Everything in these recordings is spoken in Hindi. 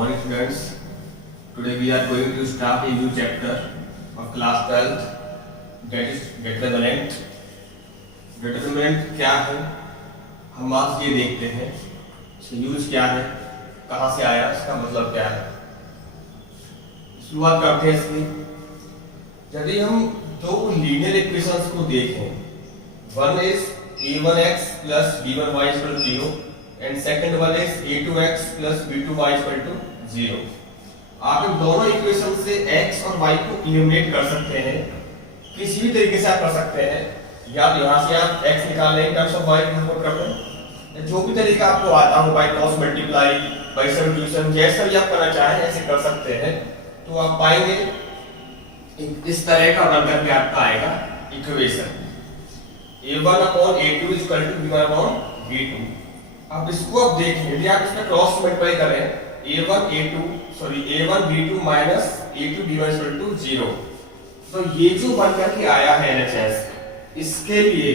morning students. Today we are going to start a new chapter of class 12th, that is determinant. Determinant क्या है, हम आज ये देखते हैं, इसका यूज क्या है, कहाँ से आया, इसका मतलब क्या है। शुरुआत करते हैं इसकी। यदि हम दो लीनियर इक्वेशंस को देखें, one is a1x plus b1y equal to 0 and second one is a2x plus b2y equal to 0। आप इन दोनों इक्वेशन से x और y को इलिमिनेट कर सकते हैं, किसी भी तरीके से आप कर सकते हैं। या तो यहाँ से आप x निकाल लें टर्म्स ऑफ y को कर लें, जो भी तरीका आपको आता हो, by cross multiply, by substitution, जैसा भी आप करना चाहें ऐसे कर सकते हैं। तो आप पाएंगे इस तरह का बन करके आपका आएगा equation a1 upon a2 is equal to b1 upon b2। अब इसको आप देखें, यदि आप इसमें क्रॉस मल्टीप्लाई करें a1 b2 minus a2 b1 equal to 0, तो ये जो बन करके आया है LHS, इसके लिए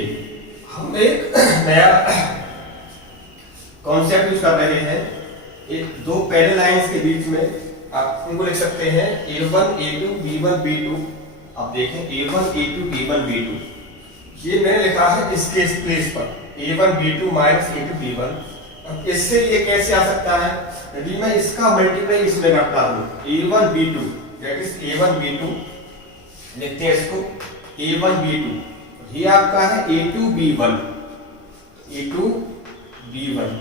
हम एक नया कॉन्सेप्ट यूज कर रहे हैं। एक दो पैरेलल लाइंस के बीच में आप इनको लिख सकते हैं a1 a2 b1 b2। आप देखें a1 a2 b1 b2, ये मैंने लिखा है इसके इस प्लेस पर a1 b2 minus a2 b1। अब इससे ये कैसे आ सकता है, यदि मैं इसका मल्टीप्लाई इसमें करता हूं a1 b2, that is a1 b2, लिखते हैं इसको a1 b2, ये आपका है a2 b1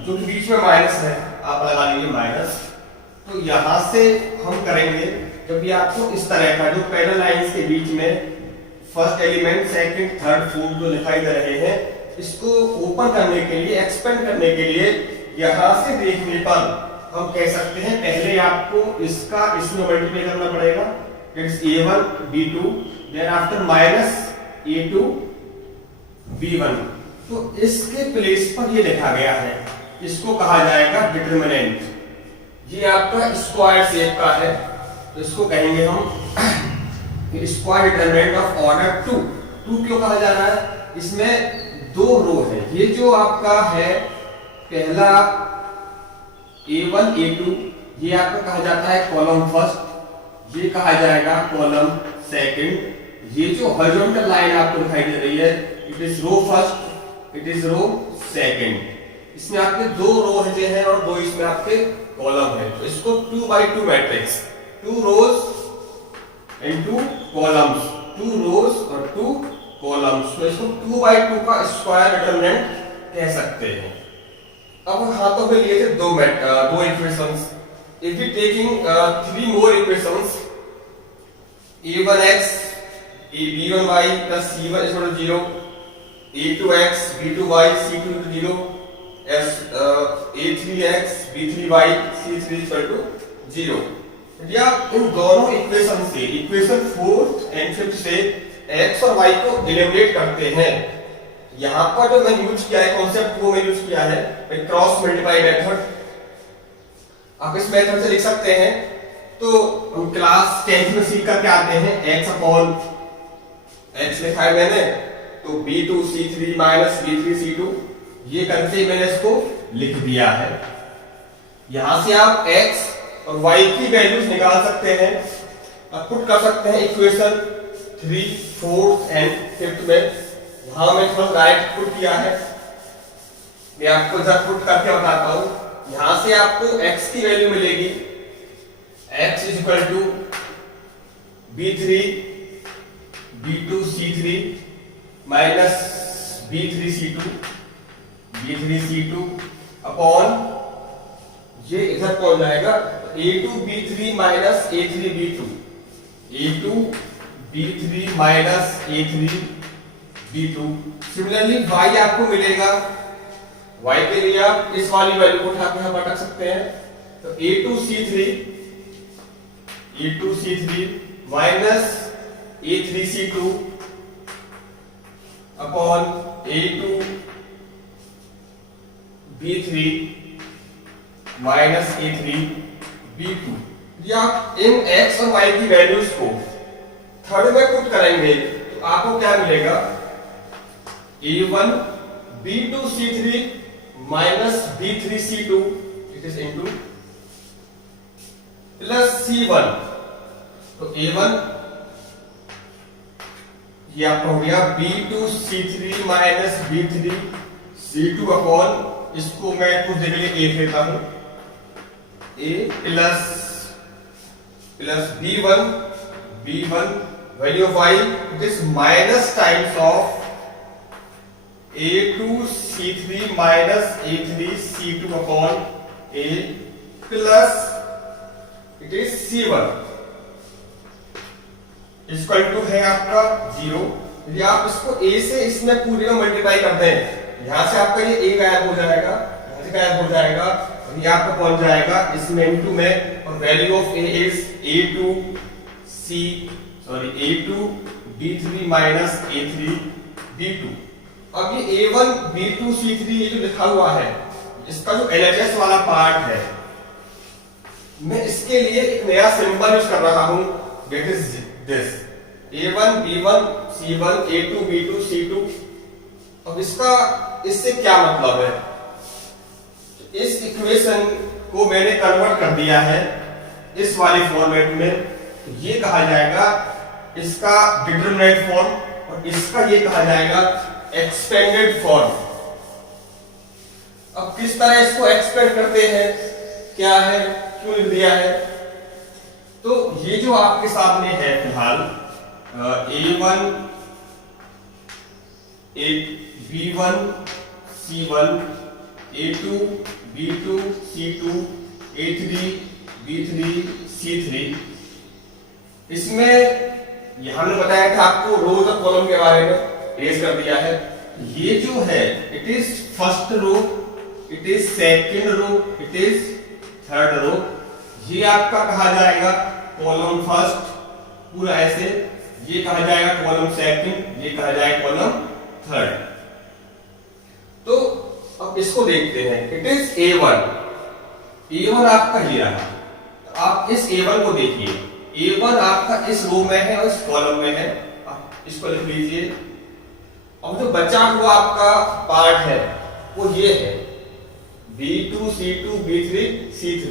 जो कि बीच में माइनस है, आप लगा लीजिए माइनस। तो यहां से हम करेंगे, जब भी आपको इस तरह का जो पैरेलल लाइंस के बीच में first element second third fourth जो दिखाई दे रहे हैं, इसको ओपन करने के लिए, एक्सपेंड करने के लिए यहां से देखने पर हम कह सकते हैं पहले आपको इसका इसमें मल्टीप्लाई करना पड़ेगा, that's a1 b2, then after minus a2 b1। तो इसके प्लेस पर ये लिखा गया है, इसको कहा जाएगा डिटरमिनेंट। ये आपका स्क्वायर शेप का है, तो इसको कहेंगे हम स्क्वायर डिटरमिनेंट ऑफ ऑर्डर 2 क्यों कहा जा रहा है, इसमें दो रो है। ये जो आपका है पहला a1 a2, ये आपका कहा जाता है कॉलम फर्स्ट, ये कहा जाएगा कॉलम सेकंड। ये जो हॉरिजॉन्टल लाइन आपको दिखाई दे रही है, it is row first, it is row second. इसमें आपके दो रो हैं और दो इसमें आपके कॉलम है। तो इसको 2x2 matrix, 2 rows and 2 columns, 2 rows और 2 कॉलम्स, तो इसको 2x2 का स्क्वायर डिटरमिनेंट कह सकते हैं। अब हाथों में लिए थे दो equations. If we taking 3 more equations, a1x b1y plus c1 is equal to 0, a2x b2y c2 is equal to 0, a3x b3y c3 is equal to 0। यदि आप इन दोनों इक्वेशन से, इक्वेशन 4th एंड 5th से x और y को इलिमिनेट करते हैं, यहां पर जो मैं यूज किया है कॉन्सेप्ट, वो मैं यूज किया है क्रॉस मल्टीप्लाई मेथड। आप इस मेथड से लिख सकते हैं। तो हम क्लास 10th में सीख करके आते हैं x अपॉन x लिखा है मैंने, तो b2 c3 minus b3 c2, ये करके मैंने इसको लिख दिया है। यहां से आप x और y की वैल्यूज निकाल सकते हैं, अब पुट कर सकते हैं इक्वेशन 3, 4th एंड 5th में। वहां मैं थोड़ा डायरेक्ट पुट किया है, मैं आपको जरा पुट करके बताता हूं। यहां से आपको x की वैल्यू मिलेगी, x is equal to b3 b2 c3 minus b3 c2 upon, ये इधर पहुंच जाएगा a2 b3 minus a3 b2, a2 b3 minus a3 b2। Similarly y आपको मिलेगा, y के लिए आप इस वाली वैल्यू को उठा के यहां पर रख सकते हैं, तो a2 c3 minus a3 c2 upon a2 b3 minus a3 b2। या आप इन x और y की वैल्यूज को थर्ड में पुट करेंगे, तो आपको क्या मिलेगा, a1 b2 c3 minus b3 c2, it is into plus C1, तो A1 ये आपका हो गया B2C3 माइनस B3C2 अपॉन, इसको मैं कुछ देर के लिए A लेता हूं, A plus B1 value of y, it is minus times of A2C3 minus A3C2 upon A plus it is C1 equal to है आपका 0। यदि आप इसको A से इसमें पूरे में मल्टीप्लाई करते हैं, यहां से आपका ये A गायब हो जाएगा, यहां से गायब हो जाएगा, और ये आपका पहुंच जाएगा इसमें इनटू में, और value of A is A2B3 minus A3B2। अब ये A1 B2 C3 ये जो लिखा हुआ है, इसका जो LHS वाला पार्ट है, मैं इसके लिए एक नया सिंबल यूज कर रहा हूं, that is this A1 B1 C1 A2 B2 C2। अब इससे क्या मतलब है, इस इक्वेशन को मैंने कन्वर्ट कर दिया है इस वाले फॉर्मेट में, तो ये कहा जाएगा इसका डिटरमिनेंट फॉर्म, और इसका ये कहा जाएगा एक्सपेंडेड फॉर्म। अब किस तरह इसको एक्सपेंड करते हैं, क्या है, क्यों लिख दिया है, तो ये जो आपके सामने है फिलहाल A1 B1 C1 A2 B2 C2 A3 B3 C3, इसमें यह हमने बताया था आपको रोज और कॉलम के बारे में, रेज कर दिया है। ये जो है it is first row, it is second row, it is third row. ये आपका कहा जाएगा कॉलम फर्स्ट, पूरा ऐसे, ये कहा जाएगा कॉलम सेकंड, ये कहा जाएगा कॉलम थर्ड। तो अब इसको देखते हैं, इट इज A1 आपका ये रहा। आप इस A1 को देखिए, A1 आपका इस रो में है और इस कॉलम में है, आप इसको लिख लीजिए। अब जो बचा हुआ आपका पार्ट है वो ये है B2 C2 B3 C3।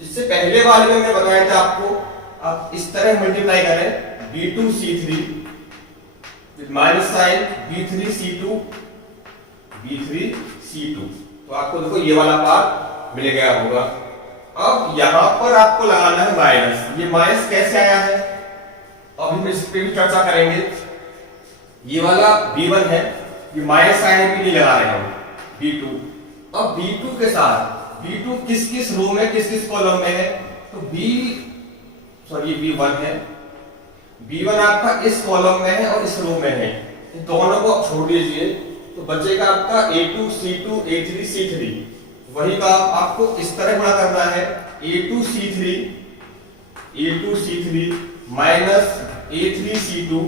इससे पहले वाले में मैंने बताया था आपको, आप इस तरह मल्टीप्लाई करें B2 C3 with minus sign B3 C2 तो आपको देखो ये वाला पार्ट मिल गया होगा। अब यहां पर आपको लगाना है माइनस। ये माइनस कैसे आया है, अब हम इस पे भी चर्चा करेंगे। ये वाला B1 है, ये माइनस साइन भी नहीं लगा रहे हम, B2। अब B2 के साथ, B2 किस किस रो में किस किस कॉलम में है, तो B1 है, B1 आपका इस कॉलम में है और इस रो में है, दोनों को छोड़ दीजिए तो बचेगा आपका A2 C2 A3 C3। वही का आपको इस तरह गुणा करना है, A2 C3 minus A3 C2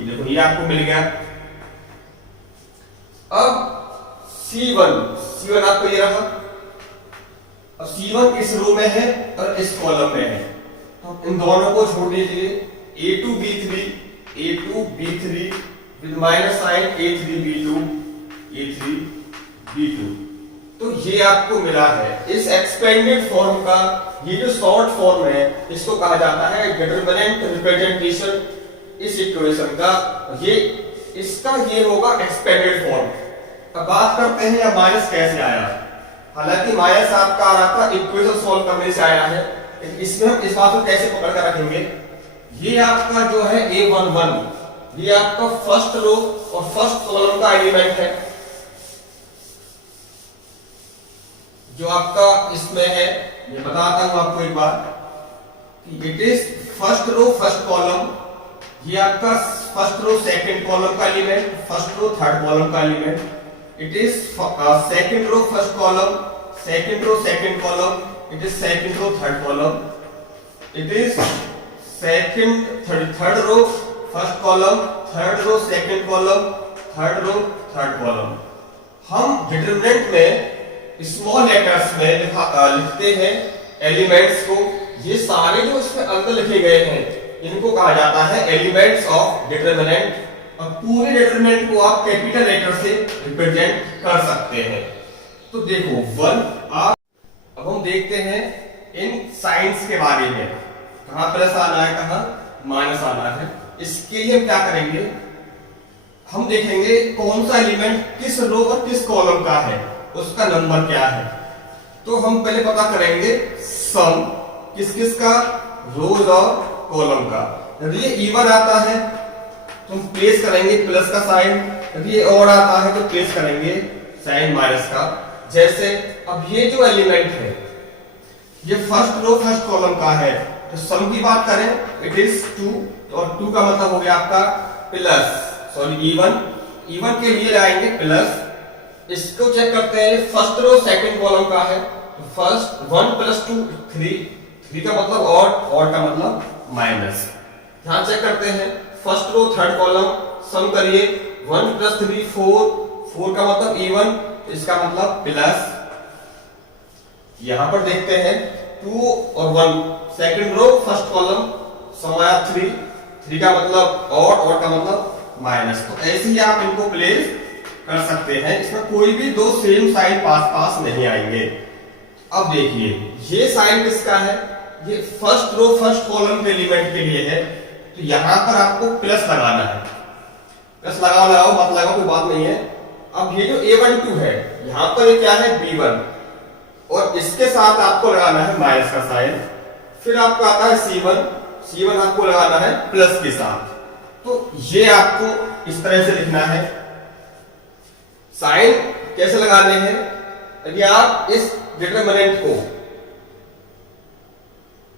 देखो ये आपको मिल गया। अब C1 आपको ये रहा। अब C1 इस रो में है और इस कॉलम में है, तो इन दोनों को छोड़ दीजिए। A2 B3 with minus sign A3 B2 तो ये आपको मिला है। इस एक्सपेंडेड फॉर्म का ये जो शॉर्ट फॉर्म है, इसको कहा जाता है डिटरमिनेंट रिप्रेजेंटेशन इस इक्वेशन का। ये इसका ये होगा एक्सपेंडेड फॉर्म। अब बात करते हैं या माइनस कैसे आया। हालांकि माइनस आपका आ रहा था इक्वेशन सॉल्व करने से आया है, इसमें हम इस बात को कैसे पकड़ कर रखेंगे। ये आपका जो है A11, ये आपका फर्स्ट रो और फर्स्ट कॉलम का एलिमेंट है जो आपका इसमें है। ये बताता हूं आपको एक बार कि it is first row first column, ये आपका फर्स्ट रो सेकंड कॉलम का element, first row third column का element. It is second row first column, second row second column, it is second row third column, it is second third row first column, third row second column, third row third column. हम डिटरमिनेंट में स्मॉल लेटर्स में लिखते हैं एलिमेंट्स को। ये सारे जो इसमें अंदर लिखे गए हैं इनको कहा जाता है एलिमेंट्स ऑफ डिटरमिनेंट। और पूरे डिटरमिनेंट को आप कैपिटल लेटर से रिप्रेजेंट कर सकते हैं। तो देखो 1 आप, अब हम देखते साइंस के बारे में, कहां प्लस आना है कहां माइनस आना है। इसके लिए हम क्या करेंगे, हम देखेंगे कौन सा एलिमेंट किस रो और किस कॉलम का है, उसका नंबर क्या है। तो हम पहले पता करेंगे सम किस किस का, रोज और कॉलम का। यदि ये इवन आता है तो हम प्लेस करेंगे प्लस का साइन, यदि ये ऑड आता है तो प्लेस करेंगे साइन माइनस का। जैसे अब ये जो एलिमेंट है ये फर्स्ट रो फर्स्ट कॉलम का है, तो सम की बात करें इट इज 2, और 2 का मतलब हो गया आपका प्लस, सॉरी इवन के लिए लाएंगे प्लस। इसको चेक करते हैं, फर्स्ट रो सेकंड कॉलम का है, तो फर्स्ट 1 + 2 3 का मतलब ऑड का मतलब माइनस। यहां चेक करते हैं फर्स्ट रो थर्ड कॉलम, सम करिए 1 + 3 4 का मतलब इवन, इसका मतलब प्लस। यहां पर देखते हैं 2 और 1 सेकंड रो फर्स्ट कॉलम, सम आया 3 का मतलब ऑड का मतलब माइनस। तो ऐसे ही आप इनको प्लेस कर सकते हैं, इसमें कोई भी दो सेम साइन पास नहीं आएंगे। अब देखिए ये साइन किसका है, ये फर्स्ट रो फर्स्ट कॉलम के एलिमेंट के लिए है, तो यहां पर आपको प्लस लगाना है। प्लस लगाओ मत लगाओ कोई बात नहीं है। अब ये जो A12 है यहां पर ये क्या है B1, और इसके साथ आपको लगाना है माइनस का साइन। फिर आपको आता है C1 आपको लगाना है प्लस के साथ। तो ये आपको इस तरह से लिखना है। साइन कैसे लगाने हैं, यदि आप इस डिटरमिनेंट को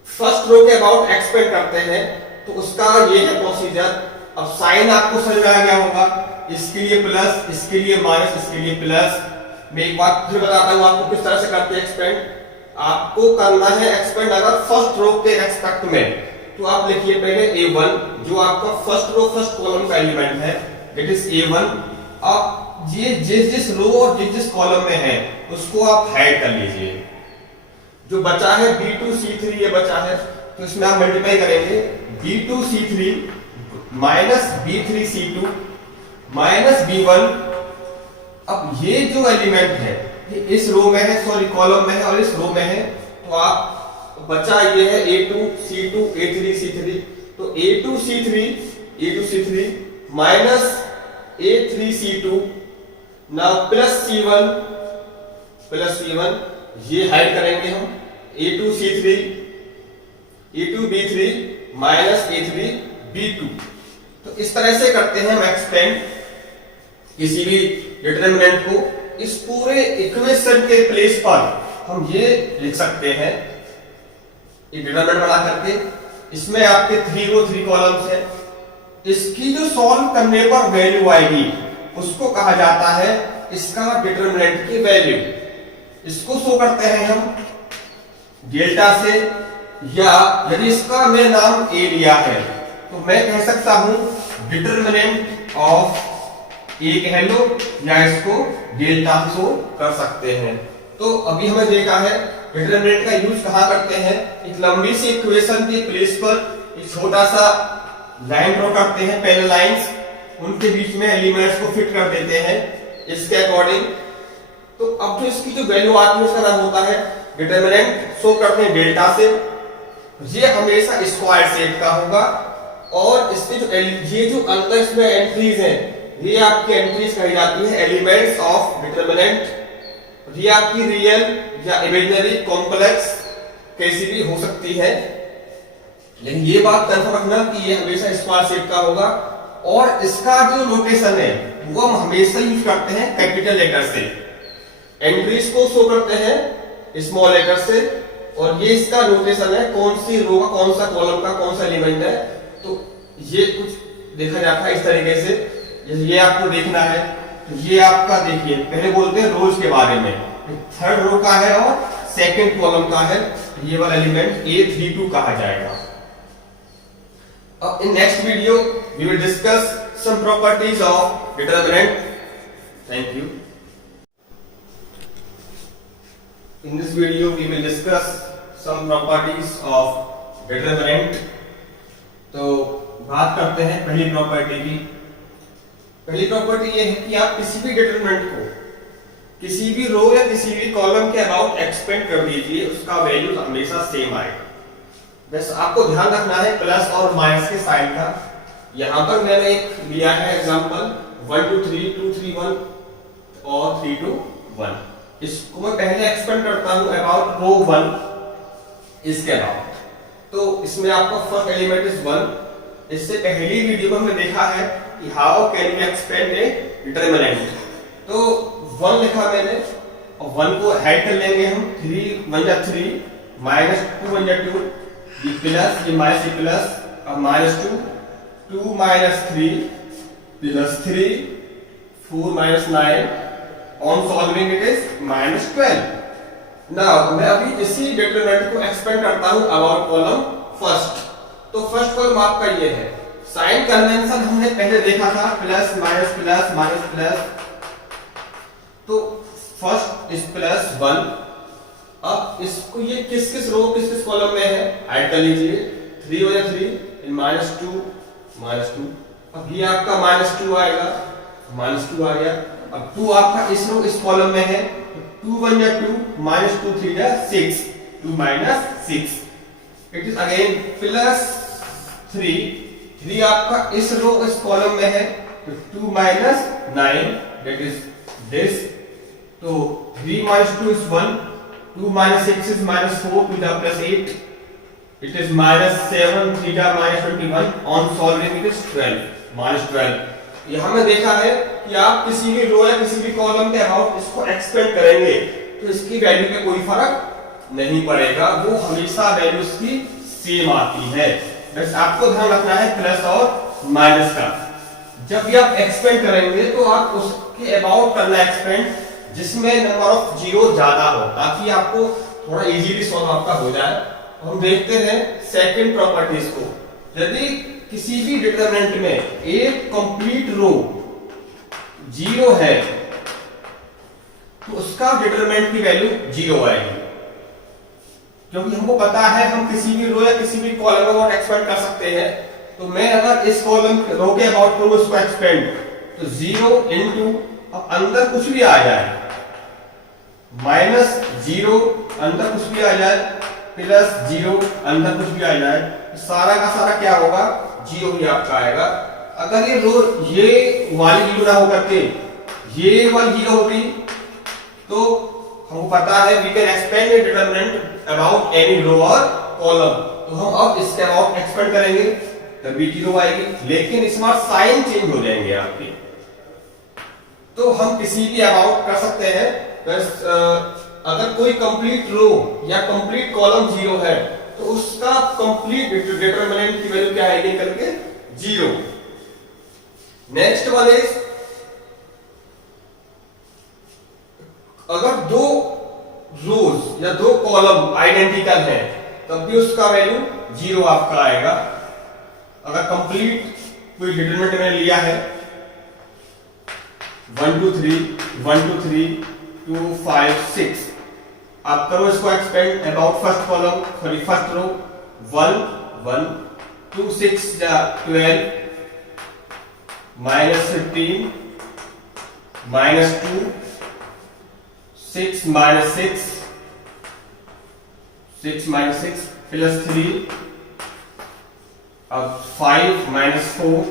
फर्स्ट रो के अबाउट एक्सपेंड करते हैं तो उसका ये है प्रोसीजर। अब साइन आपको समझ में आ गया होगा, इसके लिए प्लस, इसके लिए माइनस, इसके लिए प्लस। मैं एक बात फिर बताता हूं आपको किस तरह से करते हैं एक्सपेंड। आपको करना है एक्सपेंड अगर फर्स्ट रो के रेस्पेक्ट में, तो आप लिखिए पहले A1 जो आपका फर्स्ट रो फर्स्ट कॉलम का एलिमेंट है, इट इज A1। अब ये जिस रो और जिस कॉलम में है उसको आप हाइड कर लीजिए। जो बचा है B2 C3 ये बचा है, तो इसमें आप मल्टीप्लाई करेंगे B2 C3 minus B3 C2 minus B1। अब ये जो एलिमेंट है ये इस रो में है, सॉरी कॉलम में है और इस रो में है, तो आप बचा ये है A2 C2 A3 C3, तो A2 C3 minus A3 C2 ना प्लस C1 ये हाइड करेंगे हम A2 C3 A2 B3 minus A3 B2। तो इस तरह से करते हैं हम एक्सपेंड किसी भी डिटरमिनेंट को। इस पूरे इक्वेशन के प्लेस पर हम ये लिख सकते हैं, एक डिटरमिनेंट बना करके, इसमें आपके 3 रो 3 कॉलम्स है, इसकी जो सॉल्व करने पर वैल्यू आएगी उसको कहा जाता है इसका डिटरमिनेंट की वैल्यू। इसको शो करते हैं हम डेल्टा से, या यदि इसका मैं नाम A लिया है तो मैं कह सकता हूं डिटरमिनेंट ऑफ A कह लो, या इसको डेल्टा से शो कर सकते हैं। तो अभी हमें देखा है डिटरमिनेंट का यूज कहां करते हैं, एक लंबी सी इक्वेशन के प्लेस पर एक छोटा सा लाइन ड्रॉ करते हैं, पैरेलल लाइंस, उनके बीच में एलिमेंट्स को फिट कर देते हैं इसके अकॉर्डिंग। तो अब जो इसकी जो वैल्यू आती है उसका नाम होता है डिटरमिनेंट, शो करते हैं डेल्टा से। ये हमेशा स्क्वायर शेप का होगा, और इसके जो ये जो अंदर इसमें एंट्रीज हैं ये आपकी एंट्रीज कही जाती है एलिमेंट्स ऑफ डिटरमिनेंट। ये आपकी रियल या इमेजिनरी कॉम्प्लेक्स कैसी भी हो सकती है, लेकिन ये बात कंफर्म रखना कि ये हमेशा स्क्वायर शेप का होगा। और इसका जो नोटेशन है वो हम हमेशा यूज करते हैं कैपिटल लेटर से, एंट्रीज को शो करते हैं स्मॉल लेटर से, और ये इसका नोटेशन है कौन सी रो का कौन सा कॉलम का कौन सा एलिमेंट है। तो ये कुछ देखा जाता है इस तरीके से, जैसे ये आपको देखना है, तो ये आपका देखिए पहले बोलते हैं रोज के बारे में, थर्ड रो का है और सेकंड कॉलम का है, ये वाला एलिमेंट A32 कहा जाएगा। In next video we will discuss some properties of determinant. Thank you. In this video we will discuss some properties of determinant. तो बात करते हैं पहली प्रॉपर्टी की। पहली प्रॉपर्टी ये है कि आप किसी भी डिटरमिनेंट को किसी भी रो या किसी भी कॉलम के अबाउट एक्सपेंड कर दीजिए, उसका वैल्यू हमेशा सेम आएगा। बस आपको ध्यान रखना है प्लस और माइनस के साइन का। यहां पर मैंने एक लिया है एग्जांपल 1 2 3 2 3 1 और 3 2 1। इसको मैं पहले एक्सपेंड करता हूं अबाउट रो 1 इसके अबाउट। तो इसमें आपका फर्स्ट एलिमेंट इज 1। इससे पहली वीडियो में हमने देखा है कि how can we expand a determinant. तो 1 लिखा मैंने और 1 को ऐड कर लेंगे हम। 3 1 जा 3 माइनस 2 1 जा 2 ये प्लस ये माइनस ये प्लस अब minus 2 2 minus 3 plus 3 4 minus 9 on solving it is minus 12। Now मैं अभी इसी डिटरमिनेंट को एक्सपेंड करता हूं अबाउट कॉलम फर्स्ट। तो फर्स्ट कॉलम आपका ये है। साइन कन्वेंशन हमने पहले देखा था प्लस माइनस प्लस। तो फर्स्ट इज प्लस 1। अब इसको ये किस किस रो किस किस कॉलम में है ऐड कर लीजिए। 3 1 3 माइनस 2 अब ये आपका माइनस 2 आएगा, माइनस 2 आ गया। अब 2 आपका इस रो इस कॉलम में है। 2 1 जा 2 माइनस 2 3 जा 6 2 minus 6 it is again plus 3 आपका इस रो इस कॉलम में है। तो 2 माइनस 9 दैट इज दिस। तो 3 minus 2 is 1 2 minus 6 is minus 4 2 plus 8 it is minus 7 theta minus 21 on solving it is 12 minus 12। यहां में देखा है कि आप किसी भी रो या किसी भी कॉलम के अबाउट इसको एक्सपेंड करेंगे तो इसकी वैल्यू में कोई फर्क नहीं पड़ेगा, वो हमेशा वैल्यू इसकी सेम आती है। बस आपको ध्यान रखना है प्लस और माइनस का। जब भी आप एक्सपेंड करेंगे तो आप उसके अबाउट करना एक्सपेंड जिसमें नंबर ऑफ जीरो ज्यादा हो, ताकि आपको थोड़ा इजीली सॉल्व आपका हो जाए। हम देखते हैं सेकंड प्रॉपर्टीज को। यदि किसी भी डिटरमिनेंट में एक कंप्लीट रो जीरो है तो उसका डिटरमिनेंट की वैल्यू जीरो आएगी, क्योंकि हमको पता है हम किसी भी रो या किसी भी कॉलम अबाउट एक्सपेंड कर सकते हैं। तो मैं अगर इस कॉलम रो के अबाउट करूं उसको एक्सपेंड तो 0 इनटू अब अंदर कुछ भी आ जाए माइनस 0 अंदर कुछ भी आ जाए प्लस 0 अंदर कुछ भी आ जाए, सारा का सारा क्या होगा 0 ही आपका आएगा। अगर ये रो ये वाली 0 ना होकर के ये वाली 0 होती तो हमको पता है we can expand a determinant about any row और कॉलम। तो हम अब इसके अबाउट एक्सपेंड करेंगे तभी 0 आएगी, लेकिन इस बार साइन चेंज हो जाएंगे आपके। तो हम किसी भी अबाउट कर सकते हैं। बस अगर कोई कंप्लीट रो या कंप्लीट कॉलम 0 है तो उसका कंप्लीट डिटरमिनेंट की वैल्यू क्या आएगी करके 0। नेक्स्ट वन इज अगर दो रोज या दो कॉलम आइडेंटिकल हैं तब भी उसका वैल्यू 0 आपका आएगा। अगर कंप्लीट कोई डिटरमिनेंट मैंने लिया है 1 2 3 2 5 6 आप करो इसको expand about first column sorry first row 1 1 2 6 जा 12 minus 15 minus 2 6 minus 6 minus 6 plus 3 अब 5 minus 4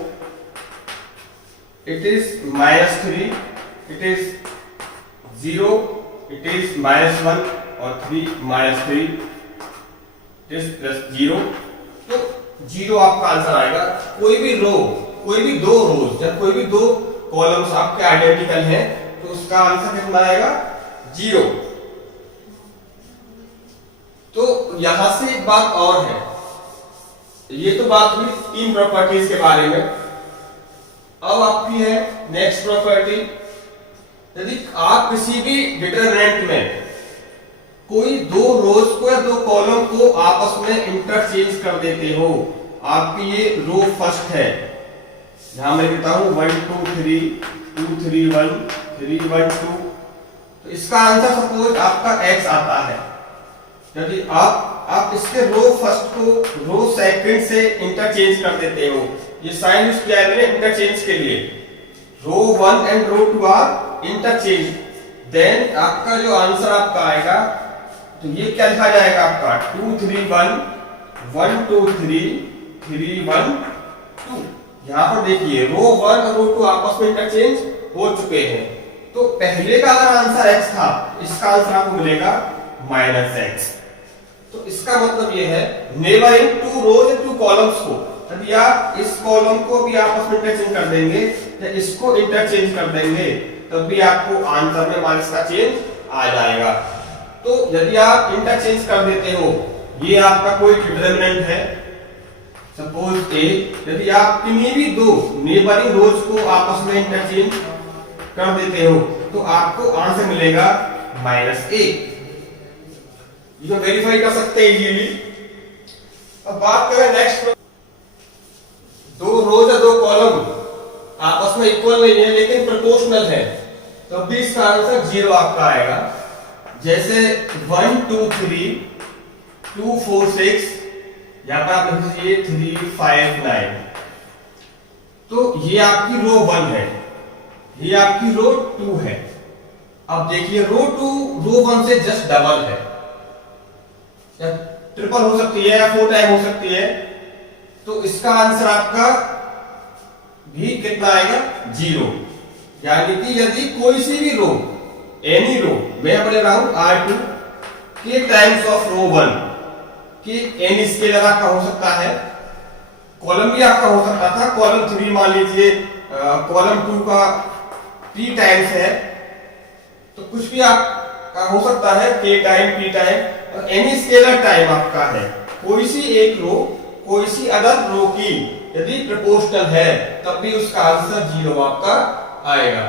it is minus 3 it is 0 it is minus 1 और 3 minus 3 it is plus 0। तो 0 आपका आंसर आएगा। कोई भी रो कोई भी दो रोज जब कोई भी दो कॉलम्स आपके आइडेंटिकल हैं तो उसका आंसर कितना आएगा 0। तो यहां से एक बात और है, ये तो बात हुई तीन प्रॉपर्टीज के बारे में। अब आपकी है नेक्स्ट प्रॉपर्टी। यदि आप किसी भी डिटरमिनेंट में कोई दो रोज को या दो कॉलम को आपस में इंटरचेंज कर देते हो, आपकी ये रो फर्स्ट है, यहां मैं लिखता हूं 1 2 3 2 3 1 3 1 2, तो इसका आंसर सपोज आपका x आता है। यदि आप इसके रो फर्स्ट को रो सेकंड से इंटरचेंज कर देते हो, ये साइन यूज किया है मैंने इंटरचेंज के लिए। Row 1 and row 2 are interchange, then आपका जो आंसर आपका आएगा, तो ये क्या लिखा जाएगा आपका 2 3 1 1 2 3 3 1 2। यहां पर देखिए रो 1 और रो 2 आपस में इंटरचेंज हो चुके हैं। तो पहले का अगर आंसर x था, इसका आंसर आपको मिलेगा -x। तो इसका मतलब ये है never in two rows and two columns को, यदि आप इस कॉलम को भी आपस में इंटरचेंज कर देंगे या इसको इंटरचेंज कर देंगे तब भी आपको आंसर में माइनस का चेंज आ जाएगा। तो यदि आप इंटरचेंज कर देते हो, ये आपका कोई डिटरमिनेंट है सपोज ए, यदि आप किन्हीं भी दो नेबरिंग रोज को आपस में इंटरचेंज कर देते हो तो आपको आंसर मिलेगा -a। ये वेरीफाई कर सकते हैं इजीली। अब बात करें नेक्स्ट, दो रोज या दो कॉलम आपस में इक्वल नहीं है लेकिन प्रोपोर्शनल है, तब भी इसका आंसर 0 आपका आएगा। जैसे 1 2 3 2 4 6, यहां पर आप लिख दीजिए 3 5 9। तो ये आपकी रो 1 है, ये आपकी रो 2 है। अब देखिए रो 2 रो 1 से जस्ट डबल है, या ट्रिपल हो सकती है या 4 टाइम हो सकती है। तो इसका आंसर आपका भी कितना आएगा 0। यानी कि यदि कोई सी भी रो, एनी रो, मैं बोल रहा हूं R2 के टाइम्स ऑफ रो 1 कि एनी स्केलर आपका हो सकता है, कॉलम भी आपका हो सकता था, कॉलम 3 मान लीजिए कॉलम 2 का 3 टाइम्स है, तो कुछ भी आपका हो सकता है k टाइम p टाइम, और एनी स्केलर टाइम आपका है कोई सी एक रो कोई सी अदर रो की यदि प्रोपोर्शनल है तब भी उसका आंसर 0 आपका आएगा।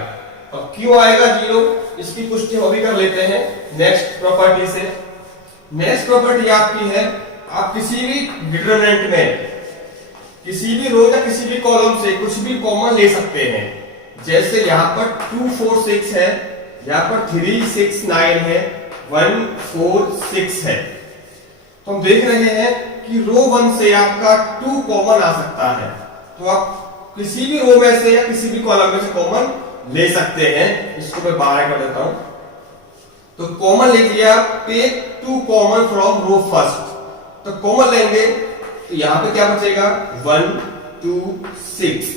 अब क्यों आएगा 0, इसकी पुष्टि हम भी कर लेते हैं नेक्स्ट प्रॉपर्टी से। नेक्स्ट प्रॉपर्टी आपकी है, आप किसी भी डिटरमिनेंट में किसी भी रो या किसी भी कॉलम से कुछ भी कॉमन ले सकते हैं। जैसे यहां पर 2 4 6 है, यहां पर 3 6 9 है, 1 4 6 है। तो हम देख रहे हैं कि रो 1 से आपका 2 कॉमन आ सकता है, तो आप किसी भी रो में से या किसी भी कॉलम में से कॉमन ले सकते हैं। इसको मैं बाहर कर देता हूं। तो कॉमन ले लिया, take 2 common from row first, तो कॉमन लेंगे तो यहां पे क्या बचेगा 1 2 6।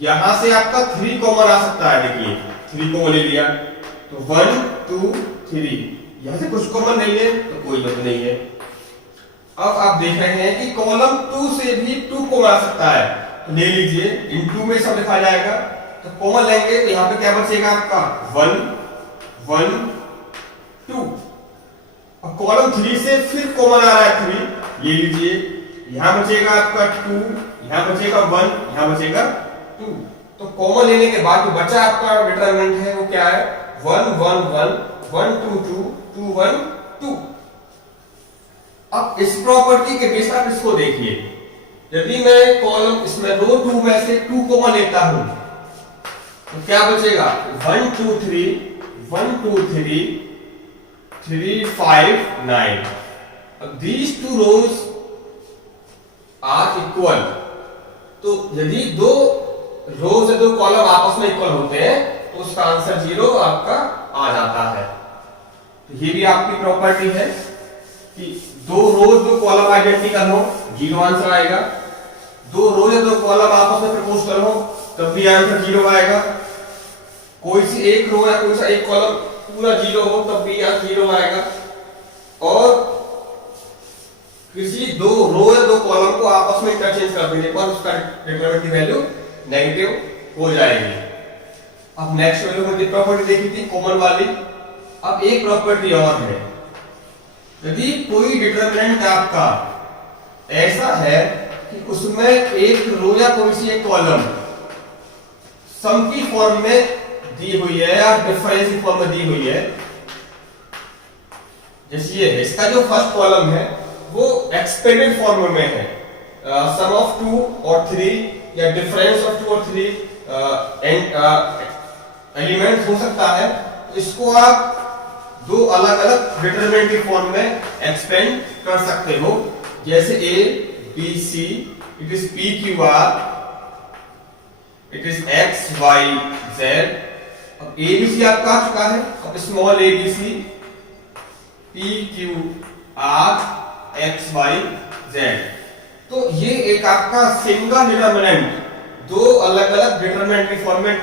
यहां से आपका 3 कॉमन आ सकता है, देखिए 3 कॉमन ले लिया तो 1 2 3। यहां से कुछ कॉमन नहीं है तो कोई बात नहीं है। अब आप देख रहे हैं कि कॉलम 2 से भी 2 कॉमन आ सकता है, तो ले लीजिए, इन 2 में सब लिखा जाएगा। तो कॉमन लेंगे तो यहां पे क्या बचेगा आपका 1 1 2। अब कॉलम 3 से फिर कॉमन आ रहा है 3, ले लीजिए, यहां बचेगा आपका 2, यहां बचेगा 1, यहां बचेगा 2। तो कॉमन लेने के बाद जो बचा आपका डिटरमिनेंट है वो क्या है 1 1 1 1 2 2 2 1 2। अब इस प्रॉपर्टी के बेस पर आप इसको देखिए, यदि मैं कॉलम इसमें रो 2 में से 2 कॉमन लेता हूं तो क्या बचेगा 1 2 3 1 2 3 3 5 9। अब these two rows are equal, तो यदि दो रोज या दो कॉलम आपस में इक्वल होते हैं तो उसका आंसर 0 आपका आ जाता है। तो ये भी आपकी प्रॉपर्टी है कि दो रोज दो कॉलम आइडेंटिकल हो 0 आंसर आएगा, दो रोज या दो कॉलम आपस में प्रोपोर्शनल हो तब भी आंसर 0 आएगा, कोई सी एक रो या कोई सा एक कॉलम पूरा 0 हो तब भी आंसर 0 आएगा, और किसी दो रो या दो कॉलम को आपस में इंटरचेंज कर देने पर उसका डिटरमिनेंट की वैल्यू नेगेटिव हो जाएगी। अब नेक्स्ट वैल्यू में प्रॉपर्टी देखी थी कॉमन वाली। अब एक प्रॉपर्टी और है, यदि कोई डिटरमिनेंट आपका ऐसा है कि उसमें एक रो या कोई सी एक कॉलम सम की फॉर्म में दी हुई है या डिफरेंस की फॉर्म में दी हुई है, जैसे ये है, इसका जो फर्स्ट कॉलम है वो एक्सपेंडेड फॉर्म में है, सम ऑफ 2 और 3 या डिफरेंस ऑफ 2 और 3 एलिमेंट हो सकता है। तो इसको आप दो अलग अलग डिटरमिनेंट की फॉर्म में एक्सपेंड कर सकते हो, जैसे A B C, it is P Q R, it is X Y Z, अब एबीसी आपका आ चुका है। अब small ABC P Q R X Y Z, तो ये एक आपका सिंगल डिटरमिनेंट, दो अलग अलग डिटरमिनेंट के फॉर्मेट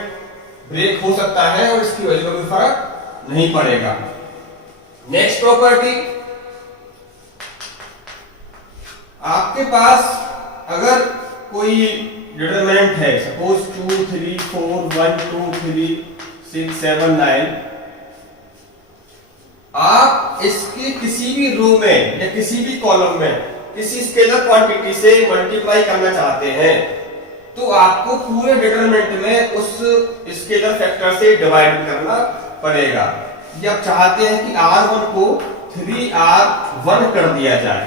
ब्रेक हो सकता है और इसकी वजह से कोई फर्क नहीं पड़ेगा। नेक्स्ट प्रॉपर्टी, आपके पास अगर कोई डिटरमिनेंट है, सपोज 2 3 4 1 2 3 6 7 9, आप इसकी किसी भी रो में या किसी भी कॉलम में किसी स्केलर क्वांटिटी से मल्टीप्लाई करना चाहते हैं, तो आपको पूरे डिटरमिनेंट में उस स्केलर फैक्टर से डिवाइड करना पड़ेगा। ये आप चाहते हैं कि R1 को 3R1 कर दिया जाए,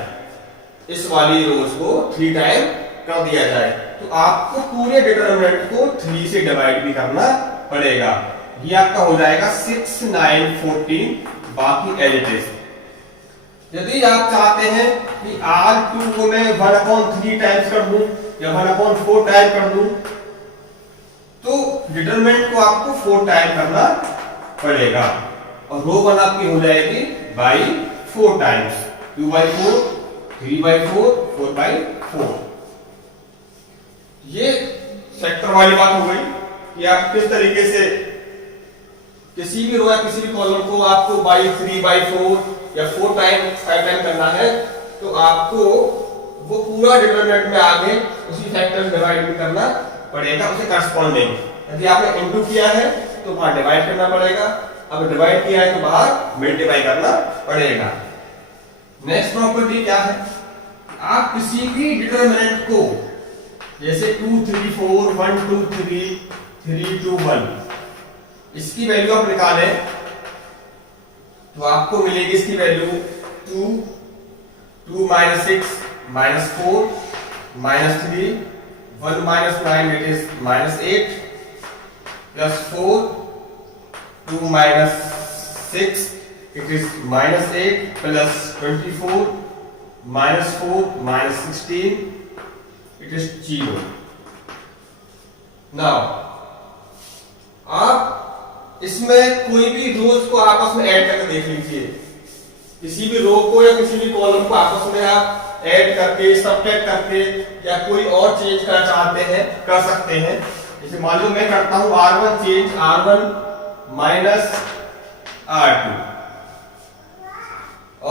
इस वाली रोज को 3 टाइम कर दिया जाए, तो आपको पूरे डिटरमिनेंट को 3 से डिवाइड भी करना पड़ेगा। ये आपका हो जाएगा 6 9 14, बाकी एज इट इज। यदि आप चाहते हैं कि R2 को मैं 1/3 टाइम्स कर दूं या 1/4 टाइम कर दूं, तो डिटरमिनेंट को आपको 4 टाइम करना पड़ेगा और रो 1 आपकी हो जाएगी बाई 4 टाइम्स, 2/4 3/4 4/4। ये सेक्टर वाली बात हो गई कि आप किस तरीके से किसी भी रो या किसी भी कॉलम को आपको बाई 3/4 या 4 टाइम 5 टाइम करना है, तो आपको वो पूरा डिटरमिनेंट में आगे उसी फैक्टर से डिवाइड भी करना पड़ेगा, उसे करस्पॉन्डिंग। यदि आपने इनटू किया है तो वहां डिवाइड करना पड़ेगा, अब डिवाइड किया है तो बाहर मल्टीप्लाई करना पड़ेगा। नेक्स्ट प्रॉपर्टी क्या है, आप किसी भी डिटरमिनेंट को जैसे 2 3 4 1 2 3 3 2 1, इसकी वैल्यू आप निकालें तो आपको मिलेगी इसकी value 2 2 - 6 -4 -3 1 - 9 it is -8 plus 4 2 - 6 it is -8 plus 24 -4 -16 it is 0। now आप इसमें कोई भी रोज को आपस में ऐड करके देख लीजिए, किसी भी रो को या किसी भी कॉलम को आपस में आप ऐड करके सबट्रैक्ट करके या कोई और चेंज करना चाहते हैं कर सकते हैं। जैसे मान लो मैं करता हूं R1 change R1 minus R2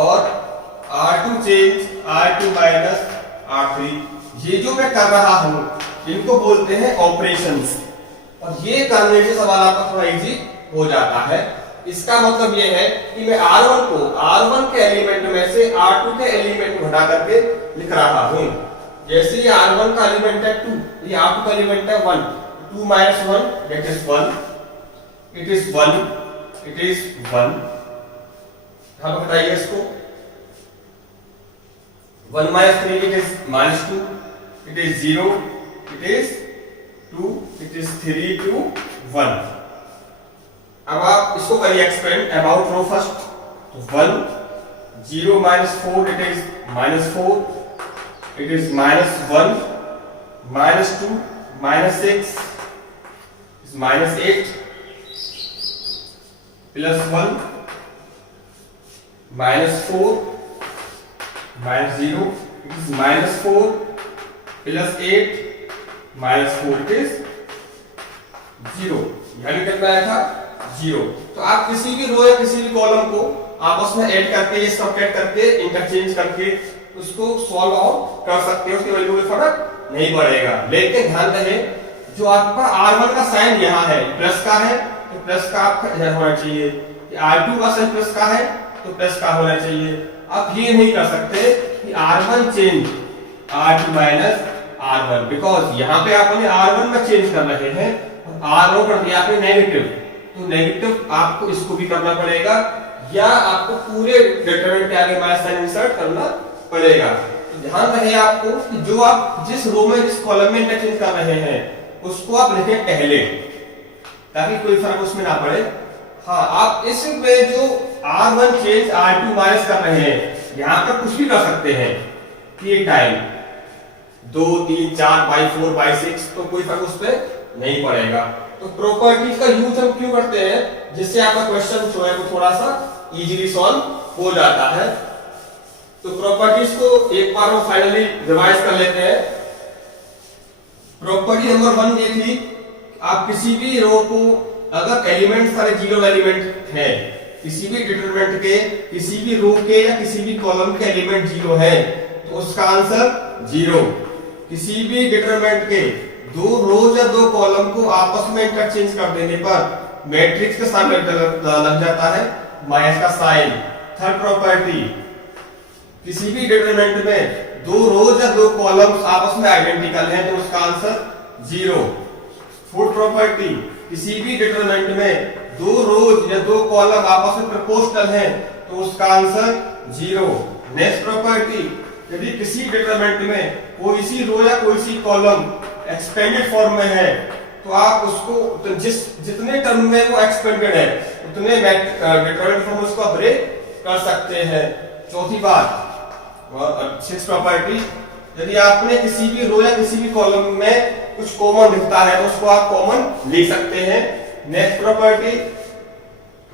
और R2 change R2 minus R3। ये जो मैं कर रहा हूं इनको बोलते हैं ऑपरेशंस, और ये करने से सवाल आपका थोड़ा इजी हो जाता है। इसका मतलब ये है कि मैं R1 को R1 के एलिमेंट में से R2 के एलिमेंट घटा करके लिख रहा हूं। जैसे ये R1 का एलिमेंट है 2, ये R2 का एलिमेंट है 1, 2 - 1 that is 1, it is 1 it is 1। यहां पर बताइए इसको 1 - 3 it is -2, it is 0 it is 2 it is 3 to 1। अब आप इसको करिए एक्सपेंड अबाउट रो फर्स्ट, तो 1 0 - 4 it is -4 it is -1 -2 -6 is -8 plus 1 -4 -0 it is -4 plus 8 -4 it is 0। यानी कितना आया था 0। तो आप किसी भी रो या किसी भी कॉलम को आपस में ऐड करके ये सबट्रैक्ट करके इंटरचेंज करके उसको सॉल्व आउट कर सकते हो, उसकी वैल्यू में फर्क नहीं पड़ेगा। लेकिन ध्यान रहे जो आपका R1 का साइन यहाँ है प्लस का है तो प्लस का आपका इधर होना चाहिए, R2 का साइन प्लस का है तो प्लस का होना चाहिए। आप ये नहीं कर सकते कि R1 change R2 minus R1, because यहाँ पे आपने R1 में चेंज कर रहे हैं और R1 कर दिया आपने नेगेटिव, तो नेगेटिव आपको इसको भी करना पड़ेगा या आपको पूरे डिटरमिनेंट के आगे माइनस साइन इंसर्ट करना पड़ेगा। तो ध्यान रहे आपको कि जो आप जिस रो में जिस कॉलम में इंटरचेंज कर रहे हैं उसको आप लिखें पहले, ताकि कोई फर्क उसमें ना पड़े। हाँ, आप इसमें जो R1 चेंज R2 माइनस कर रहे हैं यहाँ पर कुछ भी कर सकते हैं कि टाइम 2 3 4 बाई 4 बाई 6, तो कोई फर्क उस पर नहीं पड़ेगा। तो प्रॉपर्टीज का यूज हम क्यों करते हैं, जिससे आपका क्वेश्चन जो है वो थोड़ा सा इजीली सॉल्व हो जाता है। तो प्रॉपर्टीज को एक बार हम फाइनली रिवाइज कर लेते हैं। प्रॉपर्टी नंबर 1 ये थी, आप किसी भी रो को अगर एलिमेंट सारे जीरो एलिमेंट है, किसी भी डिटरमिनेंट के किसी भी रो के या किसी भी कॉलम के एलिमेंट जीरो है तो उसका आंसर जीरो। किसी भी डिटरमिनेंट के दो रोज या दो कॉलम को आपस में इंटरचेंज कर देने पर मैट्रिक्स के साथ लग जाता है माइनस का साइन। थर्ड प्रॉपर्टी, किसी भी डिटरमिनेंट में दो रोज या दो कॉलम्स आपस में आइडेंटिकल हैं तो उसका आंसर जीरो। फोर्थ प्रॉपर्टी, किसी भी डिटरमिनेंट में दो रोज या दो कॉलम आपस में प्रोपोर्शनल हैं तो उसका आंसर जीरो। नेक्स्ट प्रॉपर्टी, यदि किसी डिटरमिनेंट में कोई सी रो या कोई सी कॉलम एक्सपेंडेड फॉर्म में है तो आप उसको तो जितने टर्म में वो एक्सपेंडेड है उतने डिटरमिनेंट फॉर्म उसको ब्रेक कर सकते हैं। चौथी बात, सिक्स प्रॉपर्टी, यदि आपने किसी भी रो या किसी भी कॉलम में कुछ कॉमन दिखता है तो उसको आप कॉमन लिख सकते हैं। नेक्स्ट प्रॉपर्टी,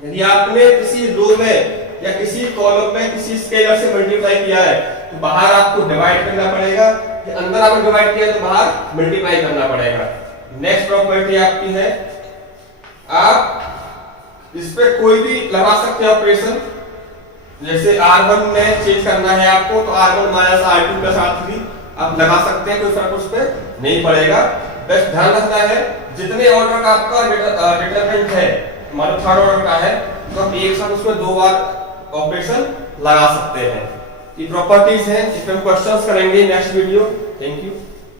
यदि आपने किसी रो में या किसी कॉलम में किसी स्केलर से मल्टीप्लाई किया है तो बाहर आपको डिवाइड करना पड़ेगा, अंदर आपने डिवाइड किया है तो बाहर मल्टीप्लाई करना पड़ेगा। नेक्स्ट प्रॉपर्टी आपकी है, आप इस पे कोई भी लगा सकते हैं ऑपरेशन, जैसे R1 में चेंज करना है आपको तो R1 minus R2 plus R3 आप लगा सकते हैं, कोई फर्क उस पे नहीं पड़ेगा। बस ध्यान रखना है जितने ऑर्डर का आपका डिटरमिनेंट है, मान थर्ड ऑर्डर का है तो आप एक साथ उसमें दो बार ऑपरेशन लगा सकते हैं। ये प्रॉपर्टीज हैं, इस पे हम क्वेश्चंस करेंगे नेक्स्ट वीडियो। Thank you.